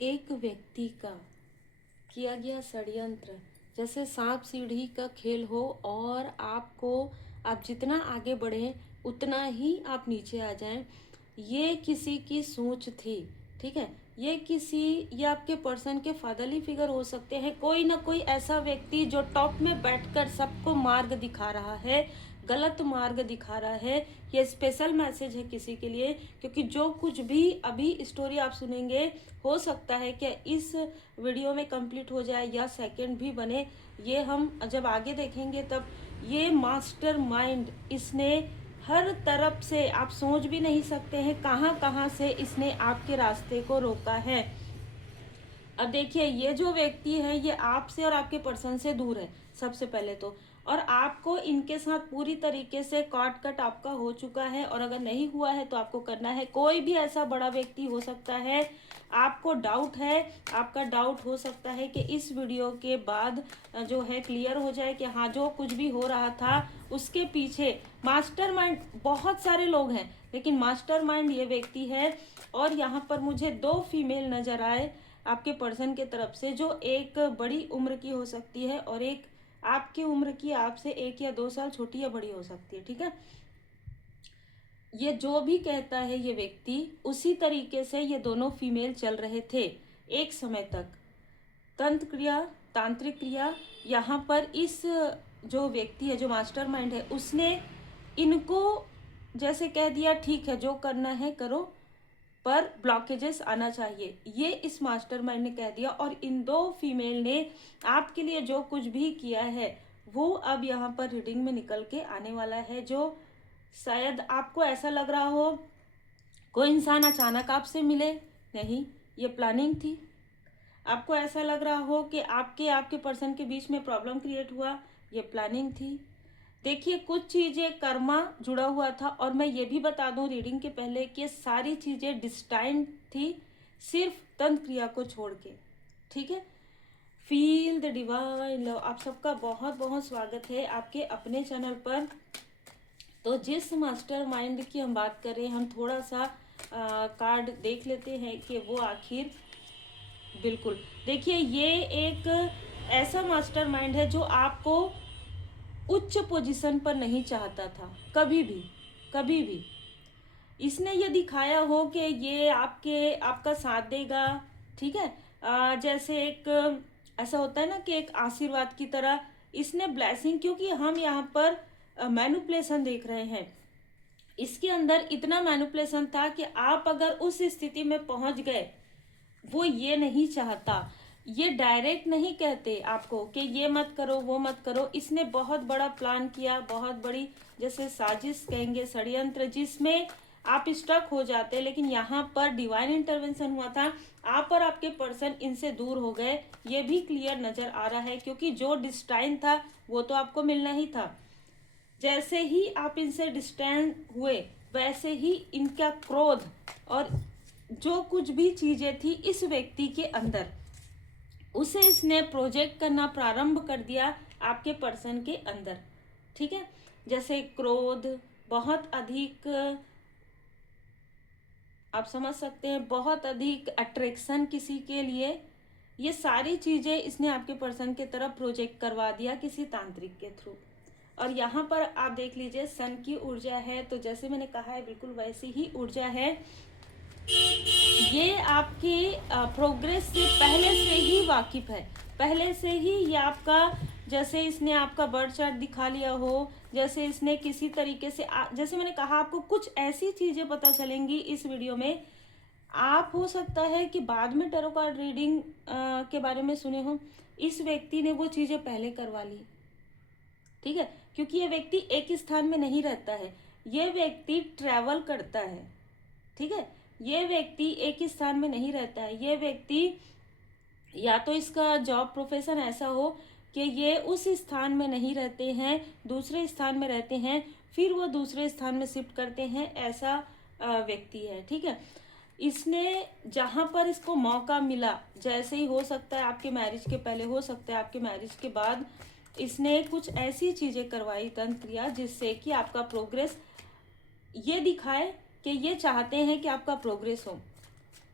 एक व्यक्ति का किया गया षड्यंत्र जैसे सांप सीढ़ी का खेल हो, और आप जितना आगे बढ़ें उतना ही आप नीचे आ जाएं। ये किसी की सोच थी। ठीक है, ये आपके पर्सन के फादरली फिगर हो सकते हैं। कोई ना कोई ऐसा व्यक्ति जो टॉप में बैठकर सबको मार्ग दिखा रहा है, गलत मार्ग दिखा रहा है। ये स्पेशल मैसेज है किसी के लिए, क्योंकि जो कुछ भी अभी स्टोरी आप सुनेंगे हो सकता है कि इस वीडियो में कंप्लीट हो जाए या सेकंड भी बने। ये हम जब आगे देखेंगे तब ये मास्टर माइंड, इसने हर तरफ से आप सोच भी नहीं सकते हैं कहाँ कहाँ से इसने आपके रास्ते को रोका है। अब देखिए, ये जो व्यक्ति है ये आपसे और आपके पर्सन से दूर है सबसे पहले तो, और आपको इनके साथ पूरी तरीके से कॉट कट आपका हो चुका है, और अगर नहीं हुआ है तो आपको करना है। कोई भी ऐसा बड़ा व्यक्ति हो सकता है, आपको डाउट है, आपका डाउट हो सकता है कि इस वीडियो के बाद जो है क्लियर हो जाए कि हाँ, जो कुछ भी हो रहा था उसके पीछे मास्टरमाइंड बहुत सारे लोग हैं, लेकिन मास्टरमाइंड ये व्यक्ति है। और यहाँ पर मुझे दो फीमेल नजर आए आपके पर्सन के तरफ से, जो एक बड़ी उम्र की हो सकती है और एक आपकी उम्र की, आपसे 1 या 2 साल छोटी या बड़ी हो सकती है। ठीक है, ये जो भी कहता है ये व्यक्ति, उसी तरीके से ये दोनों फीमेल चल रहे थे एक समय तक। तंत्र क्रिया, तांत्रिक क्रिया, यहाँ पर इस जो व्यक्ति है, जो मास्टरमाइंड है, उसने इनको जैसे कह दिया ठीक है जो करना है करो, पर ब्लॉकेजेस आना चाहिए, ये इस मास्टरमाइंड ने कह दिया। और इन दो फीमेल ने आपके लिए जो कुछ भी किया है वो अब यहाँ पर रीडिंग में निकल के आने वाला है। जो शायद आपको ऐसा लग रहा हो कोई इंसान अचानक आपसे मिले, नहीं, ये प्लानिंग थी। आपको ऐसा लग रहा हो कि आपके आपके पर्सन के बीच में प्रॉब्लम क्रिएट हुआ, ये प्लानिंग थी। देखिए, कुछ चीज़ें कर्मा जुड़ा हुआ था, और मैं ये भी बता दूं रीडिंग के पहले कि ये सारी चीज़ें डिस्टाइंड थी, सिर्फ तंत्र क्रिया को छोड़ के। ठीक है, फील द डिवाइन लव। आप सबका बहुत बहुत स्वागत है आपके अपने चैनल पर। तो जिस मास्टर माइंड की हम बात कर रहे हैं, हम थोड़ा सा कार्ड देख लेते हैं कि वो आखिर, बिल्कुल देखिए, ये एक ऐसा मास्टर माइंड है जो आपको उच्च पोजीशन पर नहीं चाहता था कभी भी, कभी भी। इसने ये दिखाया हो कि ये आपका साथ देगा। ठीक है, जैसे एक ऐसा होता है ना कि एक आशीर्वाद की तरह इसने ब्लेसिंग, क्योंकि हम यहाँ पर मैनिपुलेशन देख रहे हैं, इसके अंदर इतना मैनिपुलेशन था कि आप अगर उस स्थिति में पहुंच गए, वो ये नहीं चाहता। ये डायरेक्ट नहीं कहते आपको कि ये मत करो वो मत करो। इसने बहुत बड़ा प्लान किया, बहुत बड़ी जैसे साजिश कहेंगे, षड्यंत्र, जिसमें आप स्टक हो जाते। लेकिन यहाँ पर डिवाइन इंटरवेंशन हुआ था, आप और आपके पर्सन इनसे दूर हो गए, ये भी क्लियर नजर आ रहा है, क्योंकि जो डिस्टाइन था वो तो आपको मिलना ही था। जैसे ही आप इनसे डिस्टेंस हुए, वैसे ही इनका क्रोध और जो कुछ भी चीजें थी इस व्यक्ति के अंदर, उसे इसने प्रोजेक्ट करना प्रारंभ कर दिया आपके पर्सन के अंदर। ठीक है, जैसे क्रोध, बहुत अधिक, आप समझ सकते हैं, बहुत अधिक अट्रैक्शन किसी के लिए, ये सारी चीजें इसने आपके पर्सन के तरफ प्रोजेक्ट करवा दिया किसी तांत्रिक के थ्रू। और यहाँ पर आप देख लीजिए, सन की ऊर्जा है, तो जैसे मैंने कहा है बिल्कुल वैसी ही ऊर्जा है। ये आपके प्रोग्रेस से पहले से ही वाकिफ है, पहले से ही ये आपका, जैसे इसने आपका बर्थ चार्ट दिखा लिया हो, जैसे इसने किसी तरीके से जैसे मैंने कहा, आपको कुछ ऐसी चीजें पता चलेंगी इस वीडियो में। आप हो सकता है कि बाद में टैरो कार्ड रीडिंग के बारे में सुने हो, इस व्यक्ति ने वो चीजें पहले करवा ली। ठीक है, क्योंकि ये व्यक्ति एक ही स्थान में नहीं रहता है, ये व्यक्ति ट्रैवल करता है। ठीक है, ये व्यक्ति एक ही स्थान में नहीं रहता है, ये व्यक्ति या तो इसका जॉब प्रोफेशन ऐसा हो कि ये उस स्थान में नहीं रहते हैं, दूसरे स्थान में रहते हैं, फिर वो दूसरे स्थान में शिफ्ट करते हैं, ऐसा व्यक्ति है। ठीक है, इसने जहाँ पर इसको मौका मिला, जैसे ही हो सकता है आपके मैरिज के पहले, हो सकता है आपके मैरिज के बाद, इसने कुछ ऐसी चीज़ें करवाई तंत्र क्रिया, जिससे कि आपका प्रोग्रेस, ये दिखाए कि ये चाहते हैं कि आपका प्रोग्रेस हो।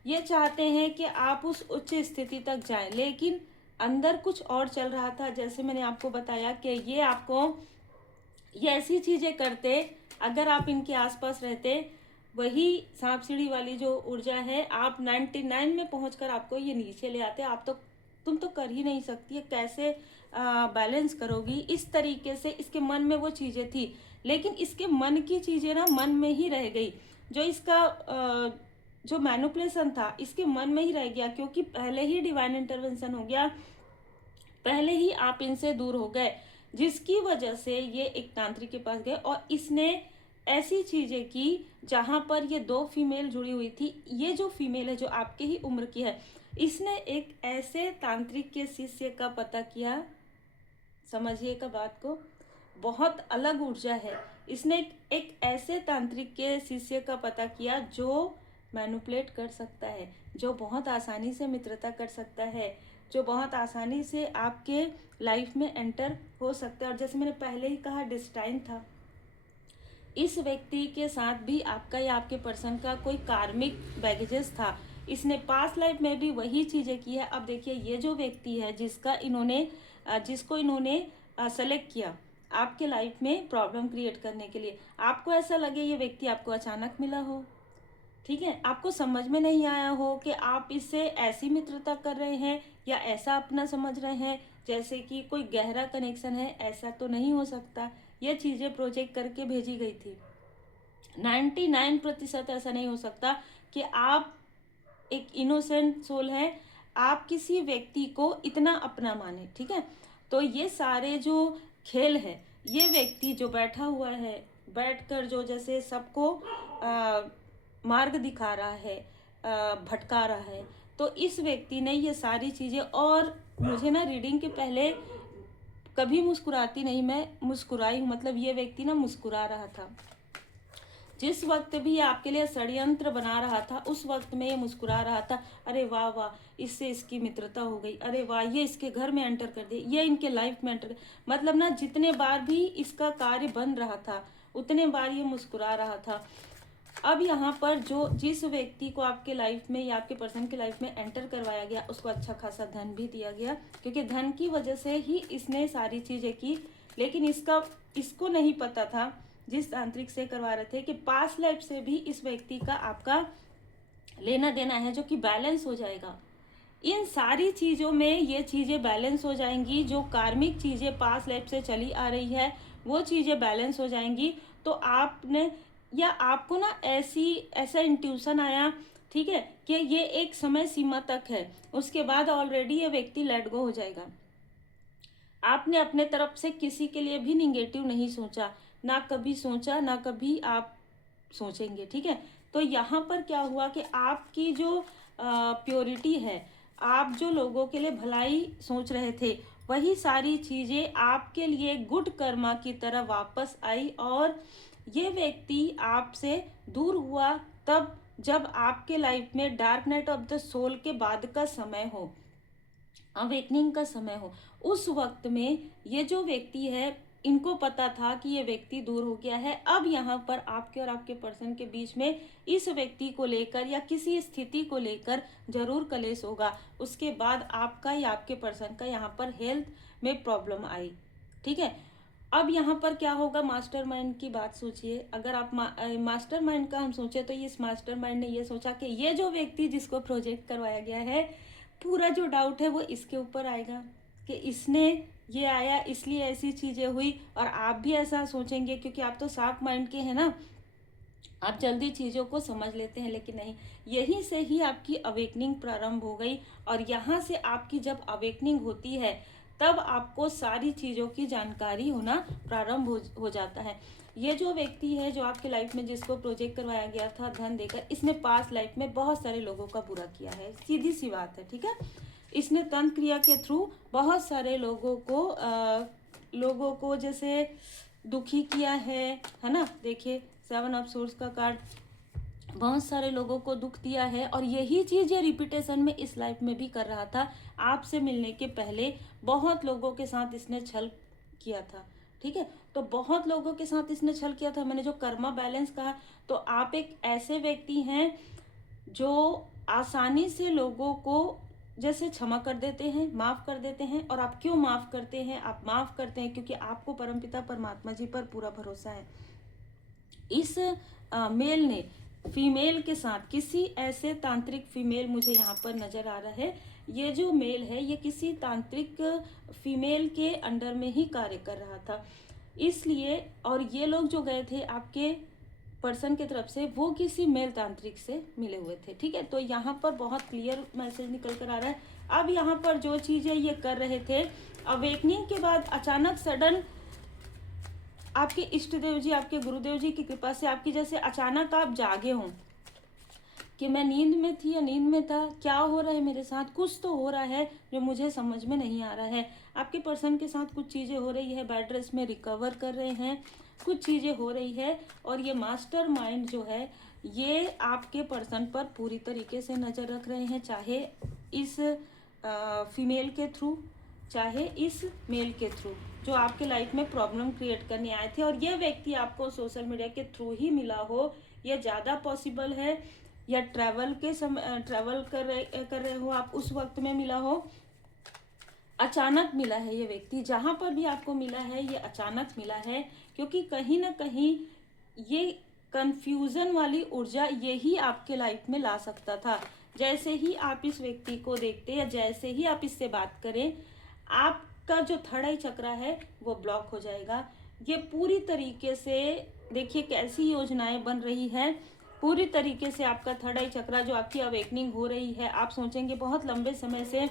ये चाहते हैं कि आप उस उच्च स्थिति तक जाएं, लेकिन अंदर कुछ और चल रहा था। जैसे मैंने आपको बताया कि ये ऐसी चीजें करते, अगर आप इनके आसपास रहते, वही सांप सीढ़ी वाली जो ऊर्जा है, आप 99 में पहुंचकर आपको ये नीचे ले आते। तुम तो कर ही नहीं सकती है, कैसे बैलेंस करोगी। इस तरीके से इसके मन में वो चीजें थी, लेकिन इसके मन की चीजें ना मन में ही रह गई। जो इसका जो मैनिपुलेशन था इसके मन में ही रह गया, क्योंकि पहले ही डिवाइन इंटरवेंशन हो गया, पहले ही आप इनसे दूर हो गए, जिसकी वजह से ये एक तांत्रिक के पास गए और इसने ऐसी चीजें की जहां पर ये दो फीमेल जुड़ी हुई थी। ये जो फीमेल है जो आपके ही उम्र की है, इसने एक ऐसे तांत्रिक के शिष्य का पता किया, समझिएगा बात को, बहुत अलग ऊर्जा है। इसने एक ऐसे तांत्रिक के शिष्य का पता किया जो मैनिपुलेट कर सकता है, जो बहुत आसानी से मित्रता कर सकता है, जो बहुत आसानी से आपके लाइफ में एंटर हो सकता है। और जैसे मैंने पहले ही कहा, डिस्टाइन था। इस व्यक्ति के साथ भी आपका या आपके पर्सन का कोई कार्मिक बैगेजेस था। इसने पास्ट लाइफ में भी वही चीज़ें की है। अब देखिए, ये जो व्यक्ति है जिसको इन्होंने सेलेक्ट किया आपके लाइफ में प्रॉब्लम क्रिएट करने के लिए, आपको ऐसा लगे ये व्यक्ति आपको अचानक मिला हो, ठीक है, आपको समझ में नहीं आया हो कि आप इससे ऐसी मित्रता कर रहे हैं या ऐसा अपना समझ रहे हैं जैसे कि कोई गहरा कनेक्शन है, ऐसा तो नहीं हो सकता। ये चीज़ें प्रोजेक्ट करके भेजी गई थी। 99% ऐसा नहीं हो सकता कि आप एक इनोसेंट सोल है, आप किसी व्यक्ति को इतना अपना माने, ठीक है। तो ये सारे जो खेल है, ये व्यक्ति जो बैठा हुआ है, बैठकर जो जैसे सबको मार्ग दिखा रहा है, भटका रहा है, तो इस व्यक्ति ने ये सारी चीज़ें, और मुझे ना रीडिंग के पहले कभी मुस्कुराती नहीं, मैं मुस्कुराई, मतलब ये व्यक्ति ना मुस्कुरा रहा था। जिस वक्त भी आपके लिए षड्यंत्र बना रहा था, उस वक्त में ये मुस्कुरा रहा था। अरे वाह वाह, इससे इसकी मित्रता हो गई, अरे वाह ये इसके घर में एंटर कर दे, ये इनके लाइफ में एंटर, मतलब ना जितने बार भी इसका कार्य बन रहा था उतने बार ये मुस्कुरा रहा था। अब यहाँ पर जिस व्यक्ति को आपके लाइफ में या आपके पर्सन की लाइफ में एंटर करवाया गया, उसको अच्छा खासा धन भी दिया गया, क्योंकि धन की वजह से ही इसने सारी चीज़ें की। लेकिन इसको नहीं पता था, जिस तांत्रिक से करवा रहे थे, कि पास्ट लाइफ से भी इस व्यक्ति का आपका लेना देना है, जो कि बैलेंस हो जाएगा। इन सारी चीज़ों में ये चीज़ें बैलेंस हो जाएंगी, जो कार्मिक चीज़ें पास्ट लाइफ से चली आ रही है वो चीज़ें बैलेंस हो जाएंगी। तो आपने या आपको ना ऐसा इंट्यूशन आया, ठीक है, कि ये एक समय सीमा तक है, उसके बाद ऑलरेडी ये व्यक्ति लेट गो हो जाएगा। आपने अपने तरफ से किसी के लिए भी निगेटिव नहीं सोचा, ना कभी सोचा, ना कभी आप सोचेंगे, ठीक है। तो यहाँ पर क्या हुआ कि आपकी जो प्योरिटी है, आप जो लोगों के लिए भलाई सोच रहे थे, वही सारी चीज़ें आपके लिए गुड कर्मा की तरह वापस आई, और ये व्यक्ति आपसे दूर हुआ तब जब आपके लाइफ में dark night of the soul के बाद का समय हो, अवेकनिंग का समय हो। उस वक्त में ये जो व्यक्ति है, इनको पता था कि ये व्यक्ति दूर हो गया है। अब यहाँ पर आपके और आपके पर्सन के बीच में इस व्यक्ति को लेकर या किसी स्थिति को लेकर जरूर कलेश होगा। उसके बाद आपका या आपके पर्सन का यहाँ पर हेल्थ में प्रॉब्लम आई, ठीक है। अब यहाँ पर क्या होगा, मास्टरमाइंड की बात सोचिए। अगर आप मास्टरमाइंड का हम सोचे, तो इस मास्टरमाइंड ने ये सोचा कि ये जो व्यक्ति जिसको प्रोजेक्ट करवाया गया है, पूरा जो डाउट है वो इसके ऊपर आएगा कि इसने ये आया इसलिए ऐसी चीज़ें हुई। और आप भी ऐसा सोचेंगे, क्योंकि आप तो साफ माइंड के हैं ना, आप जल्दी चीज़ों को समझ लेते हैं। लेकिन नहीं, यहीं से ही आपकी अवेकनिंग प्रारंभ हो गई, और यहाँ से आपकी जब अवेकनिंग होती है तब आपको सारी चीज़ों की जानकारी होना प्रारंभ हो जाता है। ये जो व्यक्ति है जो आपकी लाइफ में जिसको प्रोजेक्ट करवाया गया था धन देकर, इसने पास्ट लाइफ में बहुत सारे लोगों का बुरा किया है, सीधी सी बात है, ठीक है। इसने तंत्र क्रिया के थ्रू बहुत सारे लोगों को जैसे दुखी किया है ना। देखिए 7 ऑफ सोर्स का कार्ड, बहुत सारे लोगों को दुख दिया है, और यही चीज़ ये रिपीटेशन में इस लाइफ में भी कर रहा था। आपसे मिलने के पहले बहुत लोगों के साथ इसने छल किया था, ठीक है। तो बहुत लोगों के साथ इसने छल किया था। मैंने जो कर्मा बैलेंस कहा, तो आप एक ऐसे व्यक्ति हैं जो आसानी से लोगों को जैसे क्षमा कर देते हैं, माफ़ कर देते हैं। और आप क्यों माफ़ करते हैं? आप माफ़ करते हैं क्योंकि आपको परमपिता परमात्मा जी पर पूरा भरोसा है। इस मेल ने फीमेल के साथ, किसी ऐसे तांत्रिक फीमेल मुझे यहाँ पर नज़र आ रहा है, ये जो मेल है ये किसी तांत्रिक फीमेल के अंडर में ही कार्य कर रहा था, इसलिए। और ये लोग जो गए थे आपके पर्सन की तरफ से, वो किसी मेल तांत्रिक से मिले हुए थे, ठीक है। तो यहाँ पर बहुत क्लियर मैसेज निकल कर आ रहा है। अब यहाँ पर जो चीज़ें ये कर रहे थे, अवेकनिंग के बाद अचानक सडन आपके इष्ट देव जी, आपके गुरुदेव जी की कृपा से आपकी जैसे अचानक आप जागे हों कि मैं नींद में थी या नींद में था, क्या हो रहा है मेरे साथ, कुछ तो हो रहा है जो मुझे समझ में नहीं आ रहा है। आपके पर्सन के साथ कुछ चीज़ें हो रही है, बेड रेस्ट में रिकवर कर रहे हैं, कुछ चीज़ें हो रही है। और ये मास्टर माइंड जो है ये आपके पर्सन पर पूरी तरीके से नज़र रख रहे हैं, चाहे इस फीमेल के थ्रू, चाहे इस मेल के थ्रू, जो आपके लाइफ में प्रॉब्लम क्रिएट करने आए थे। और ये व्यक्ति आपको सोशल मीडिया के थ्रू ही मिला हो, ये ज़्यादा पॉसिबल है, या ट्रैवल के समय ट्रैवल कर रहे हो आप, उस वक्त में मिला हो, अचानक मिला है ये व्यक्ति। जहाँ पर भी आपको मिला है ये अचानक मिला है, क्योंकि कहीं ना कहीं ये कंफ्यूजन वाली ऊर्जा यही आपके लाइफ में ला सकता था। जैसे ही आप इस व्यक्ति को देखते या जैसे ही आप इससे बात करें, आपका जो थर्ड आई चक्रा है वो ब्लॉक हो जाएगा। ये पूरी तरीके से देखिए कैसी योजनाएं बन रही है, पूरी तरीके से आपका थर्ड आई चक्रा जो आपकी अवेकनिंग हो रही है, आप सोचेंगे बहुत लंबे समय से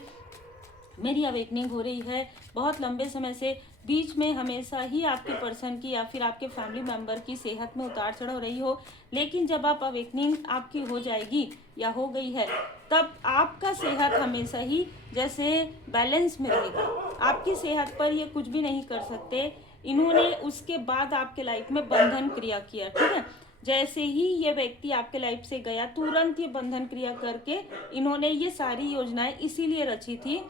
मेरी अवेकनिंग हो रही है, बहुत लंबे समय से बीच में हमेशा ही आपके पर्सन की या फिर आपके फैमिली मेम्बर की सेहत में उतार चढ़ाव रही हो, लेकिन जब आप अवेकनिंग आपकी हो जाएगी या हो गई है, तब आपका सेहत हमेशा ही जैसे बैलेंस में रहेगा। आपकी सेहत पर ये कुछ भी नहीं कर सकते। इन्होंने उसके बाद आपके लाइफ में बंधन क्रिया किया, ठीक है। जैसे ही ये व्यक्ति आपके लाइफ से गया, तुरंत ये बंधन क्रिया करके इन्होंने ये सारी योजनाएं इसीलिए रची थी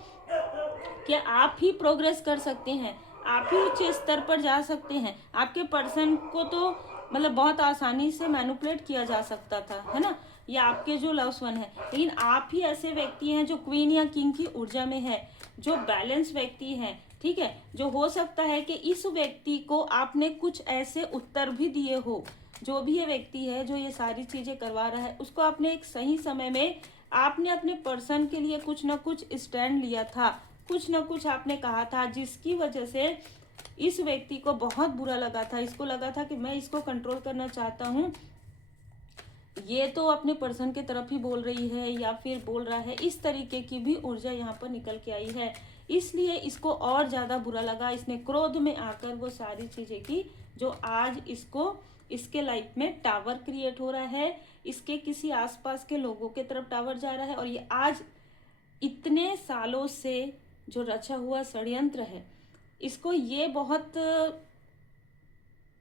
कि आप ही प्रोग्रेस कर सकते हैं, आप ही उच्च स्तर पर जा सकते हैं। आपके पर्सन को तो मतलब बहुत आसानी से मैनिपुलेट किया जा सकता था, है ना, या आपके जो लव्स वन है, लेकिन आप ही ऐसे व्यक्ति हैं जो क्वीन या किंग की ऊर्जा में है, जो बैलेंस व्यक्ति हैं, ठीक है। जो हो सकता है कि इस व्यक्ति को आपने कुछ ऐसे उत्तर भी दिए हो, जो भी ये व्यक्ति है जो ये सारी चीज़ें करवा रहा है, उसको आपने एक सही समय में आपने अपने पर्सन के लिए कुछ ना कुछ स्टैंड लिया था, कुछ ना कुछ आपने कहा था, जिसकी वजह से इस व्यक्ति को बहुत बुरा लगा था। इसको लगा था कि मैं इसको कंट्रोल करना चाहता हूँ, ये तो अपने पर्सन के तरफ ही बोल रही है या फिर बोल रहा है, इस तरीके की भी ऊर्जा यहाँ पर निकल के आई है। इसलिए इसको और ज़्यादा बुरा लगा, इसने क्रोध में आकर वो सारी चीज़ें की जो आज इसको इसके लाइफ में टावर क्रिएट हो रहा है, इसके किसी आसपास के लोगों के तरफ टावर जा रहा है। और ये आज इतने सालों से जो रचा हुआ षड्यंत्र है, इसको ये बहुत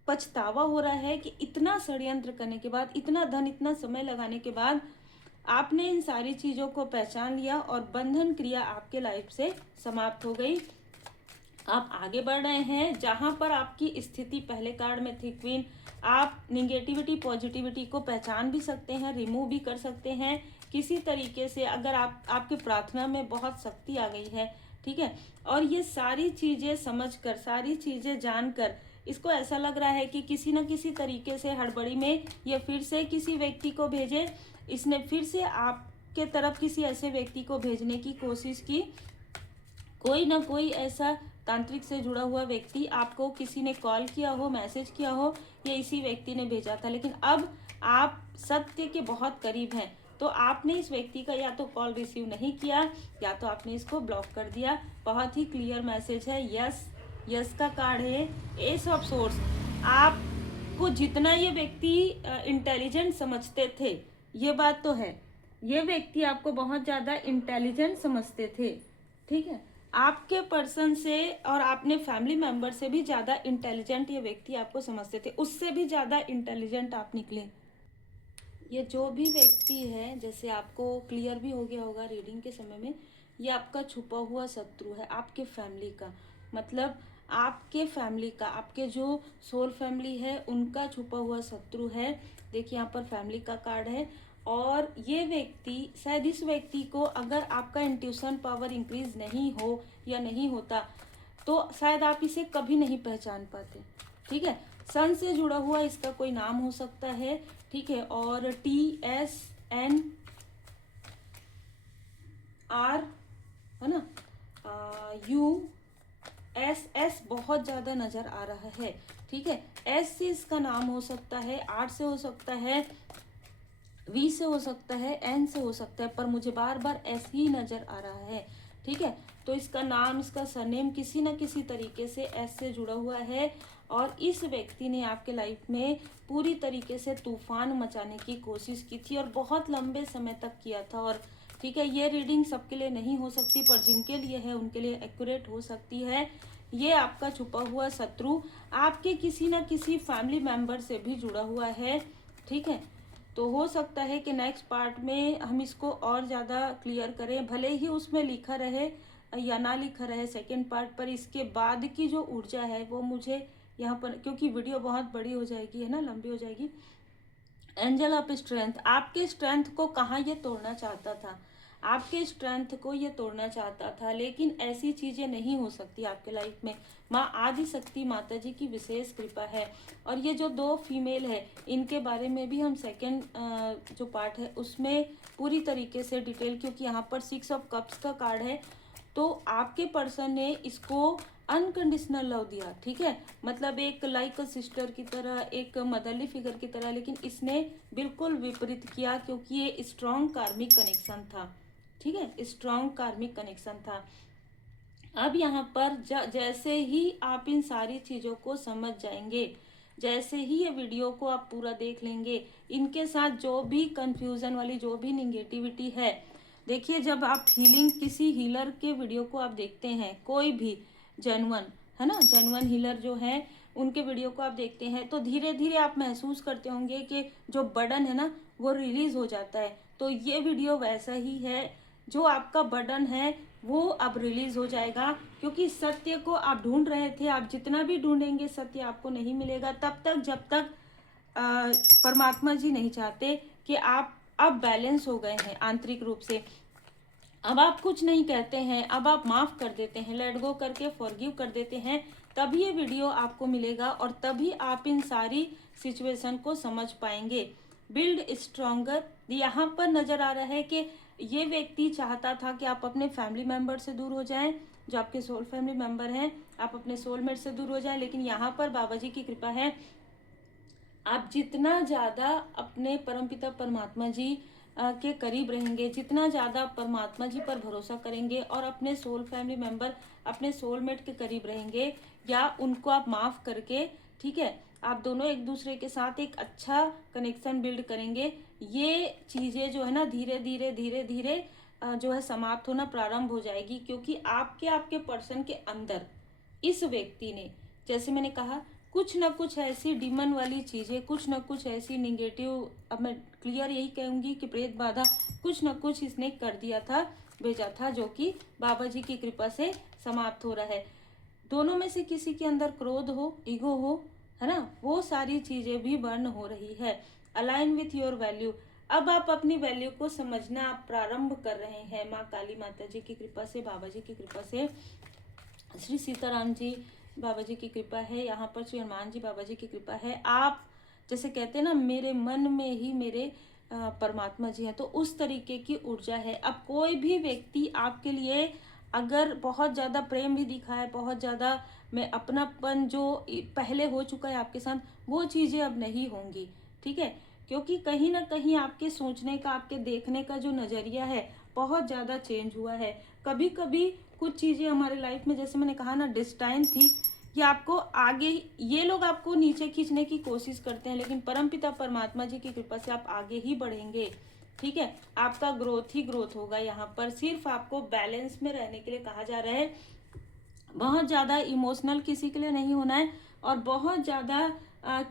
पछतावा हो रहा है कि इतना षड्यंत्र करने के बाद, इतना धन, इतना समय लगाने के बाद आपने इन सारी चीज़ों को पहचान लिया और बंधन क्रिया आपके लाइफ से समाप्त हो गई। आप आगे बढ़ रहे हैं। जहाँ पर आपकी स्थिति पहले कार्ड में थी क्वीन, आप निगेटिविटी पॉजिटिविटी को पहचान भी सकते हैं, रिमूव भी कर सकते हैं किसी तरीके से, अगर आपकी प्रार्थना में बहुत शक्ति आ गई है, ठीक है। और ये सारी चीज़ें समझकर, सारी चीज़ें जानकर इसको ऐसा लग रहा है कि किसी न किसी तरीके से हड़बड़ी में ये फिर से किसी व्यक्ति को भेजे, इसने फिर से आपके तरफ किसी ऐसे व्यक्ति को भेजने की कोशिश की। कोई ना कोई ऐसा तांत्रिक से जुड़ा हुआ व्यक्ति, आपको किसी ने कॉल किया हो, मैसेज किया हो, ये इसी व्यक्ति ने भेजा था। लेकिन अब आप सत्य के बहुत करीब हैं, तो आपने इस व्यक्ति का या तो कॉल रिसीव नहीं किया या तो आपने इसको ब्लॉक कर दिया। बहुत ही क्लियर मैसेज है। यस, यस का कार्ड है, एस ऑफ सोर्स। आपको जितना ये व्यक्ति इंटेलिजेंट समझते थे, ये बात तो है, ये व्यक्ति आपको बहुत ज़्यादा इंटेलिजेंट समझते थे, ठीक है। आपके पर्सन से और आपने फैमिली मेंबर से भी ज़्यादा इंटेलिजेंट ये व्यक्ति आपको समझते थे, उससे भी ज़्यादा इंटेलिजेंट आप निकले। ये जो भी व्यक्ति है, जैसे आपको क्लियर भी हो गया होगा रीडिंग के समय में, ये आपका छुपा हुआ शत्रु है, आपके फैमिली का, मतलब आपके फैमिली का, आपके जो सोल फैमिली है उनका छुपा हुआ शत्रु है। देखिए यहाँ पर फैमिली का कार्ड है और ये व्यक्ति शायद, इस व्यक्ति को अगर आपका इंट्यूशन पावर इंक्रीज नहीं हो या नहीं होता तो शायद आप इसे कभी नहीं पहचान पाते। ठीक है, सन से जुड़ा हुआ इसका कोई नाम हो सकता है। ठीक है, और TSNR है ना, USS बहुत ज़्यादा नज़र आ रहा है। ठीक है, S से इसका नाम हो सकता है, R से हो सकता है, V से हो सकता है, N से हो सकता है, पर मुझे बार बार S ही नज़र आ रहा है। ठीक है, तो इसका नाम, इसका सरनेम किसी न किसी तरीके से S से जुड़ा हुआ है और इस व्यक्ति ने आपके लाइफ में पूरी तरीके से तूफान मचाने की कोशिश की थी और बहुत लंबे समय तक किया था। और ठीक है, ये रीडिंग सबके लिए नहीं हो सकती, पर जिनके लिए है उनके लिए एक्यूरेट हो सकती है। ये आपका छुपा हुआ शत्रु आपके किसी न किसी फैमिली मेंबर से भी जुड़ा हुआ है। ठीक है, तो हो सकता है कि नेक्स्ट पार्ट में हम इसको और ज़्यादा क्लियर करें, भले ही उसमें लिखा रहे या ना लिखा रहे सेकेंड पार्ट पर। इसके बाद की जो ऊर्जा है वो मुझे यहाँ पर, क्योंकि वीडियो बहुत बड़ी हो जाएगी है ना, लंबी हो जाएगी। एंजल ऑफ स्ट्रेंथ, आपके स्ट्रेंथ को कहाँ ये तोड़ना चाहता था, आपके स्ट्रेंथ को ये तोड़ना चाहता था, लेकिन ऐसी चीज़ें नहीं हो सकती आपके लाइफ में। माँ आदिशक्ति माता जी की विशेष कृपा है। और ये जो दो फीमेल है इनके बारे में भी हम सेकेंड जो पार्ट है उसमें पूरी तरीके से डिटेल, क्योंकि यहाँ पर 6 ऑफ कप्स का कार्ड है, तो आपके पर्सन ने इसको अनकंडीशनल लव दिया। ठीक है, मतलब एक लाइक सिस्टर की तरह, एक मदरली फिगर की तरह, लेकिन इसने बिल्कुल विपरीत किया क्योंकि ये स्ट्रॉन्ग कार्मिक कनेक्शन था। ठीक है, स्ट्रॉन्ग कार्मिक कनेक्शन था। अब यहाँ पर जैसे ही आप इन सारी चीज़ों को समझ जाएंगे, जैसे ही ये वीडियो को आप पूरा देख लेंगे, इनके साथ जो भी कंफ्यूजन वाली जो भी निगेटिविटी है, देखिए जब आप हीलिंग, किसी हीलर के वीडियो को आप देखते हैं, कोई भी जेन्युइन है ना, जेन्युइन हीलर जो है उनके वीडियो को आप देखते हैं, तो धीरे धीरे आप महसूस करते होंगे कि जो बर्डन है ना वो रिलीज हो जाता है। तो ये वीडियो वैसा ही है, जो आपका बर्डन है वो अब रिलीज हो जाएगा, क्योंकि सत्य को आप ढूंढ रहे थे, आप जितना भी ढूंढेंगे सत्य आपको नहीं मिलेगा तब तक जब तक परमात्मा जी नहीं चाहते कि आप अब बैलेंस हो गए हैं आंतरिक रूप से। अब आप कुछ नहीं कहते हैं, अब आप माफ़ कर देते हैं, लेट गो करके फॉरगिव कर देते हैं, तभी ये वीडियो आपको मिलेगा और तभी आप इन सारी सिचुएशन को समझ पाएंगे। बिल्ड स्ट्रॉन्गर, यहाँ पर नज़र आ रहा है कि ये व्यक्ति चाहता था कि आप अपने फैमिली मेम्बर से दूर हो जाएं, जो आपके सोल फैमिली मेम्बर हैं, आप अपने सोलमेट से दूर हो जाएं, लेकिन यहाँ पर बाबा जी की कृपा है, आप जितना ज़्यादा अपने परमपिता परमात्मा जी के करीब रहेंगे, जितना ज़्यादा परमात्मा जी पर भरोसा करेंगे और अपने सोल फैमिली मेम्बर, अपने सोलमेट के करीब रहेंगे, या उनको आप माफ़ करके, ठीक है, आप दोनों एक दूसरे के साथ एक अच्छा कनेक्शन बिल्ड करेंगे, ये चीज़ें जो है ना धीरे धीरे धीरे धीरे जो है समाप्त होना प्रारंभ हो जाएगी। क्योंकि आपके पर्सन के अंदर इस व्यक्ति ने, जैसे मैंने कहा, कुछ ना कुछ ऐसी डिमन वाली चीज़ें, कुछ ना कुछ ऐसी निगेटिव, अब मैं क्लियर यही कहूँगी कि प्रेत बाधा, कुछ ना कुछ इसने कर दिया था, भेजा था, जो कि बाबा जी की कृपा से समाप्त हो रहा है। दोनों में से किसी के अंदर क्रोध हो, ईगो हो, है ना, वो सारी चीज़ें भी बर्न हो रही है। अलाइन विथ योर वैल्यू, अब आप अपनी वैल्यू को समझना आप प्रारंभ कर रहे हैं। माँ काली माता जी की कृपा से, बाबा जी की कृपा से, श्री सीताराम जी बाबा जी की कृपा है, यहाँ पर श्री हनुमान जी बाबा जी की कृपा है। आप जैसे कहते हैं ना, मेरे मन में ही मेरे परमात्मा जी हैं, तो उस तरीके की ऊर्जा है। अब कोई भी व्यक्ति आपके लिए अगर बहुत ज़्यादा प्रेम भी दिखाए, बहुत ज़्यादा में अपनापन जो पहले हो चुका है आपके साथ, वो चीज़ें अब नहीं होंगी। ठीक है, क्योंकि कहीं ना कहीं आपके सोचने का, आपके देखने का जो नज़रिया है बहुत ज़्यादा चेंज हुआ है। कभी कभी कुछ चीज़ें हमारे लाइफ में, जैसे मैंने कहा ना, डिस्टाइन थी, कि आपको आगे, ये लोग आपको नीचे खींचने की कोशिश करते हैं, लेकिन परमपिता परमात्मा जी की कृपा से आप आगे ही बढ़ेंगे। ठीक है, आपका ग्रोथ ही ग्रोथ होगा। यहाँ पर सिर्फ आपको बैलेंस में रहने के लिए कहा जा रहा है, बहुत ज़्यादा इमोशनल किसी के लिए नहीं होना है, और बहुत ज़्यादा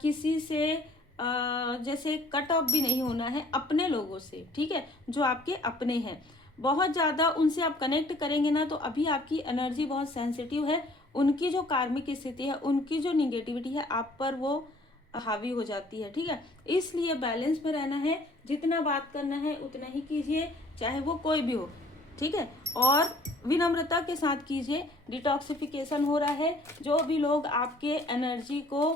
किसी से जैसे कट ऑफ भी नहीं होना है अपने लोगों से। ठीक है, जो आपके अपने हैं, बहुत ज़्यादा उनसे आप कनेक्ट करेंगे ना, तो अभी आपकी एनर्जी बहुत सेंसिटिव है, उनकी जो कार्मिक स्थिति है, उनकी जो निगेटिविटी है आप पर, वो हावी हो जाती है, ठीक है। इसलिए बैलेंस में रहना है, जितना बात करना है उतना ही कीजिए, चाहे वो कोई भी हो, ठीक है। और विनम्रता के साथ कीजिए। डिटॉक्सिफिकेशन हो रहा है, जो भी लोग आपके एनर्जी को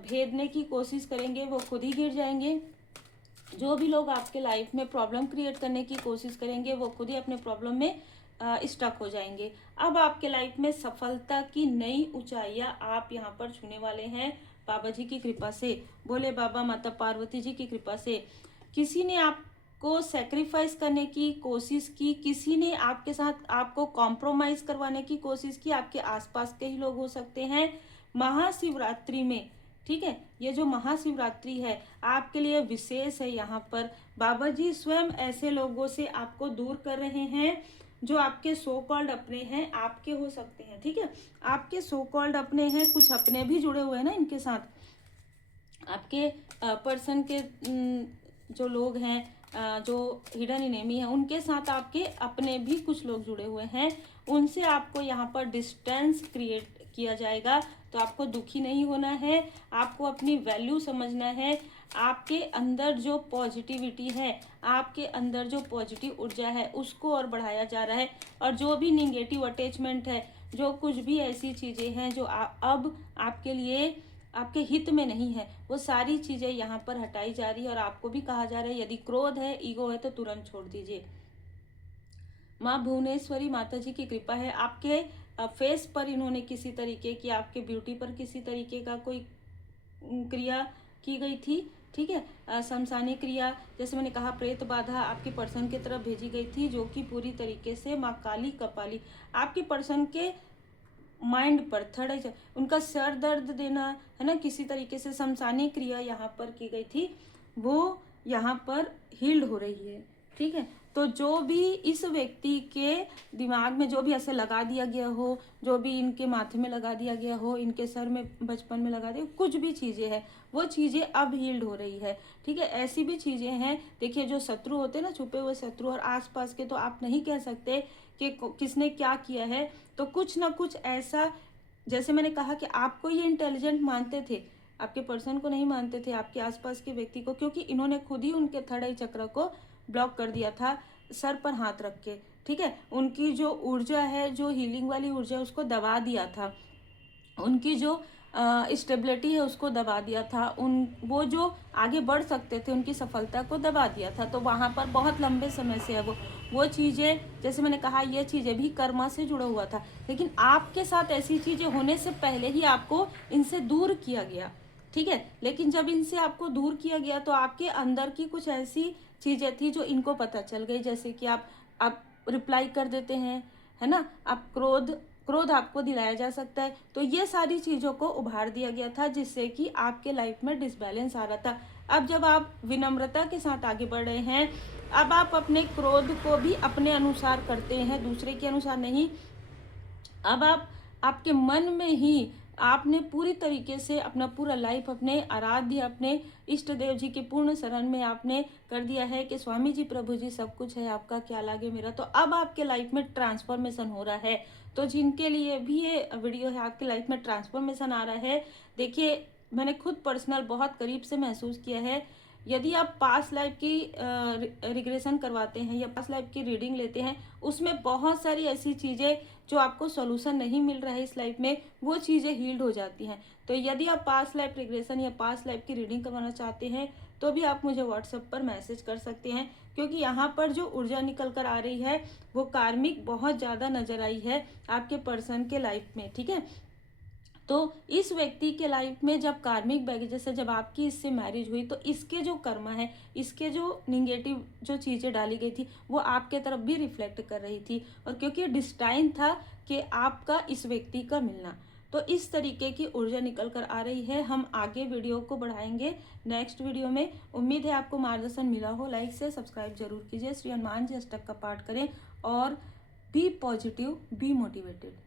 भेदने की कोशिश करेंगे वो खुद ही गिर जाएंगे। जो भी लोग आपके लाइफ में प्रॉब्लम क्रिएट करने की कोशिश करेंगे वो खुद ही अपने प्रॉब्लम में स्टक हो जाएंगे। अब आपके लाइफ में सफलता की नई ऊंचाइयां आप यहाँ पर छूने वाले हैं बाबा जी की कृपा से, बोले बाबा माता पार्वती जी की कृपा से। किसी ने आपको सेक्रीफाइस करने की कोशिश की, किसी ने आपके साथ आपको कॉम्प्रोमाइज करवाने की कोशिश की, आपके आसपास के ही लोग हो सकते हैं। महाशिवरात्रि में, ठीक है, ये जो महाशिवरात्रि है आपके लिए विशेष है। यहाँ पर बाबा जी स्वयं ऐसे लोगों से आपको दूर कर रहे हैं जो आपके सो कॉल्ड अपने हैं, आपके हो सकते हैं, ठीक है, आपके सो कॉल्ड अपने हैं, कुछ अपने भी जुड़े हुए हैं ना इनके साथ। आपके पर्सन के जो लोग हैं, जो हिडन इनेमी है, उनके साथ आपके अपने भी कुछ लोग जुड़े हुए हैं। उनसे आपको यहाँ पर डिस्टेंस क्रिएट किया जाएगा। तो आपको दुखी नहीं होना है, आपको अपनी वैल्यू समझना है। आपके अंदर जो पॉजिटिविटी है, आपके अंदर जो पॉजिटिव ऊर्जा है उसको और बढ़ाया जा रहा है। और जो भी निगेटिव अटैचमेंट है, जो कुछ भी ऐसी चीज़ें हैं जो अब आपके लिए आपके हित में नहीं है, वो सारी चीज़ें यहाँ पर हटाई जा रही है। और आपको भी कहा जा रहा है यदि क्रोध है, ईगो है तो तुरंत छोड़ दीजिए। माँ भुवनेश्वरी माता जी की कृपा है। आपके फेस पर इन्होंने किसी तरीके की, आपके ब्यूटी पर किसी तरीके का कोई क्रिया की गई थी, ठीक है। शमशानी क्रिया, जैसे मैंने कहा, प्रेत बाधा आपके पर्सन की तरफ भेजी गई थी, जो कि पूरी तरीके से माँ काली कपाली आपके पर्सन के माइंड पर थर्ड, उनका सर दर्द देना है ना, किसी तरीके से शमशानी क्रिया यहाँ पर की गई थी, वो यहाँ पर हील्ड हो रही है, ठीक है। तो जो भी इस व्यक्ति के दिमाग में जो भी ऐसे लगा दिया गया हो, जो भी इनके माथे में लगा दिया गया हो, इनके सर में बचपन में लगा दिया, कुछ भी चीज़ें हैं वो चीज़ें अब हील्ड हो रही है, ठीक है। ऐसी भी चीज़ें हैं, देखिए, जो शत्रु होते हैं ना, छुपे हुए शत्रु और आसपास के, तो आप नहीं कह सकते कि किसने क्या किया है, तो कुछ ना कुछ ऐसा, जैसे मैंने कहा कि आपको ये इंटेलिजेंट मानते थे, आपके पर्सन को नहीं मानते थे, आपके आसपास के व्यक्ति को, क्योंकि इन्होंने खुद ही उनके थर्ड आई चक्र को ब्लॉक कर दिया था सर पर हाथ रख के, ठीक है। उनकी जो ऊर्जा है, जो हीलिंग वाली ऊर्जा, उसको दबा दिया था। उनकी जो स्टेबिलिटी है उसको दबा दिया था। वो जो आगे बढ़ सकते थे उनकी सफलता को दबा दिया था। तो वहाँ पर बहुत लंबे समय से है वो चीज़ें, जैसे मैंने कहा, ये चीज़ें भी कर्मा से जुड़ा हुआ था। लेकिन आपके साथ ऐसी चीज़ें होने से पहले ही आपको इनसे दूर किया गया, ठीक है। लेकिन जब इनसे आपको दूर किया गया तो आपके अंदर की कुछ ऐसी चीज़ें थी जो इनको पता चल गई, जैसे कि आप रिप्लाई कर देते हैं, है ना, आप क्रोध आपको दिलाया जा सकता है। तो ये सारी चीज़ों को उभार दिया गया था, जिससे कि आपके लाइफ में डिसबैलेंस आ रहा था। अब जब आप विनम्रता के साथ आगे बढ़ रहे हैं, अब आप अपने क्रोध को भी अपने अनुसार करते हैं, दूसरे के अनुसार नहीं। अब आपके मन में ही आपने पूरी तरीके से अपना पूरा लाइफ अपने आराध्य, अपने इष्ट देव जी के पूर्ण शरण में आपने कर दिया है कि स्वामी जी, प्रभु जी, सब कुछ है आपका, क्या लागे मेरा। तो अब आपके लाइफ में ट्रांसफॉर्मेशन हो रहा है। तो जिनके लिए भी ये वीडियो है, आपके लाइफ में ट्रांसफॉर्मेशन आ रहा है, देखिए, मैंने खुद पर्सनल बहुत करीब से महसूस किया है। यदि आप पास्ट लाइफ की रिग्रेशन करवाते हैं या पास्ट लाइफ की रीडिंग लेते हैं, उसमें बहुत सारी ऐसी चीज़ें जो आपको सॉल्यूशन नहीं मिल रहा है इस लाइफ में, वो चीज़ें हील्ड हो जाती हैं। तो यदि आप पास्ट लाइफ रिग्रेशन या पास्ट लाइफ की रीडिंग करवाना चाहते हैं तो भी आप मुझे व्हाट्सएप पर मैसेज कर सकते हैं, क्योंकि यहाँ पर जो ऊर्जा निकल कर आ रही है वो कार्मिक बहुत ज़्यादा नजर आई है आपके पर्सन के लाइफ में, ठीक है। तो इस व्यक्ति के लाइफ में जब कार्मिक बैगेज से जब आपकी इससे मैरिज हुई, तो इसके जो कर्मा है, इसके जो निगेटिव जो चीज़ें डाली गई थी, वो आपके तरफ भी रिफ्लेक्ट कर रही थी। और क्योंकि डिस्टाइन था कि आपका इस व्यक्ति का मिलना, तो इस तरीके की ऊर्जा निकल कर आ रही है। हम आगे वीडियो को बढ़ाएंगे नेक्स्ट वीडियो में। उम्मीद है आपको मार्गदर्शन मिला हो। लाइक से सब्सक्राइब जरूर कीजिए। श्री हनुमान जी अष्टक का पाठ करें और बी पॉजिटिव, बी मोटिवेटेड।